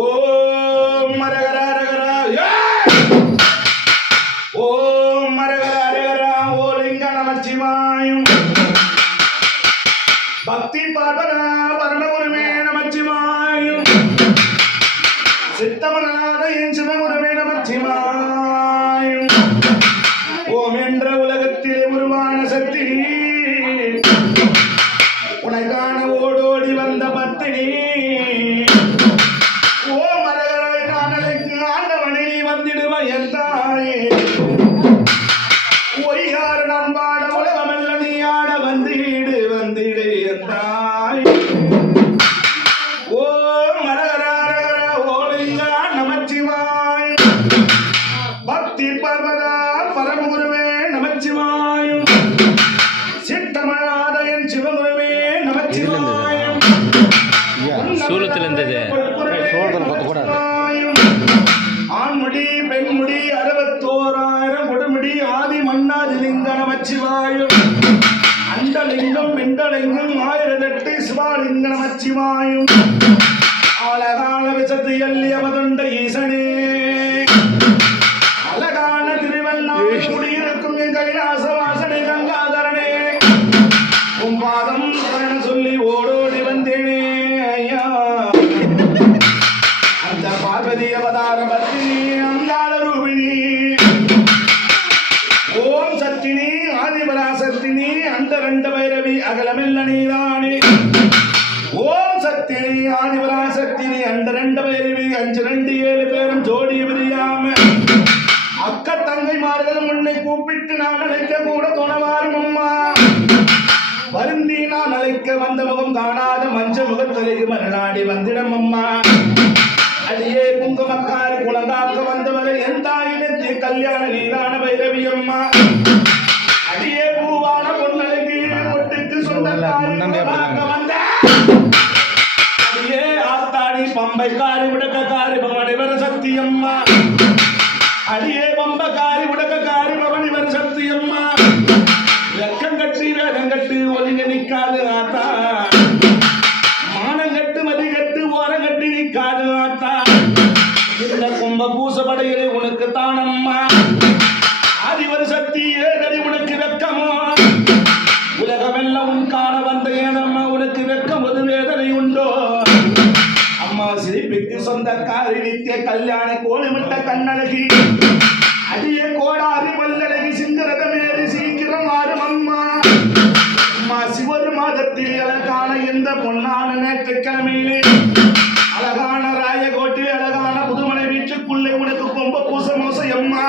ஓம் மரகர ரகர ஏய்! ஓம் மரகர ரகர ஓ லிங்க நமச்சிவாயும். பக்தி பார்வதா பரணகுருமே நமச்சிவாயும் சித்தமனாத என் சிவகுருமே நமச்சிவாயும் ஓம் என்ற உலகத்திலே உருவான சக்தி. உனக்கான ஓடோடி வந்த பத்தினி. ஓ மரகரை காணலுக்கு ஆண்டவனை நீ வந்திடுவ என் தாயே. வந்திடு என் தாய் ஓ மரகர ஓலிங்கா நமச்சிவாய். பக்தி பர்வதா பரமகுருவே நமச்சிவாயும் சித்தமனாதயன் சிவகுருவே நமச்சிவாயும் சூலத்தில் இருந்தது. சோழத்தில் பத்து கூட. ஆண்முடி பெண்முடி அறுபத்தோராயிரம் கொடுமுடி ஆதி மன்னாதி லிங்க நமச்சிவாயும் ശിവായ சத்தினி ஆதிபராசத்தினி அந்த ரெண்டு பைரவி அஞ்சு ரெண்டு ஏழு பேரும் ஜோடி விரியாம அக்க தங்கைமார்கள் முன்னை கூப்பிட்டு நான் அழைக்க கூட துணவாரும் அம்மா. வருந்தி நான் அழைக்க வந்த முகம் காணாத மஞ்ச முகத்தலைக்கு மறுநாடி வந்திடம் அம்மா. அடியே குங்குமக்காரி குலங்காக்க வந்தவரை என் தாயினத்தை கல்யாண நீரான பைரவி அம்மா. அடியே பூவான பொன்னலைக்கு ஒட்டுக்கு சொந்தக்காரி ஆத்தாடி பம்பைக்காரி உடக்கக்காரி பவனிவர சக்தி அம்மா. அடியே பம்பக்காரி உடக்கக்காரி பவனிவர சக்தி அம்மா. வெக்கம் கட்டி வேகம் கட்டு ஒலிங்க நினைக்காது ஆத்தா. மானம் கட்டு மதி கட்டு ஓரம் கட்டி நிற்காது ஆத்தா. இந்த கும்ப பூசப்படையிலே உனக்கு தானம்மா. சிரிப்புக்கு சொந்தக்காரி நித்திய கல்யாண கோலமிட்ட கண்ணழகி. அடிய கோடாரி வல்லழகி சிங்கரத மேரி சீக்கிரம் ஆறும் அம்மா. அம்மா சிவரு மாதத்தில் அழகான இந்த பொன்னான நேற்றுக்கிழமையிலே. அழகான ராயகோட்டில் அழகான புதுமனை வீட்டுக்குள்ளே உனக்கு கொம்ப பூச மோசம் அம்மா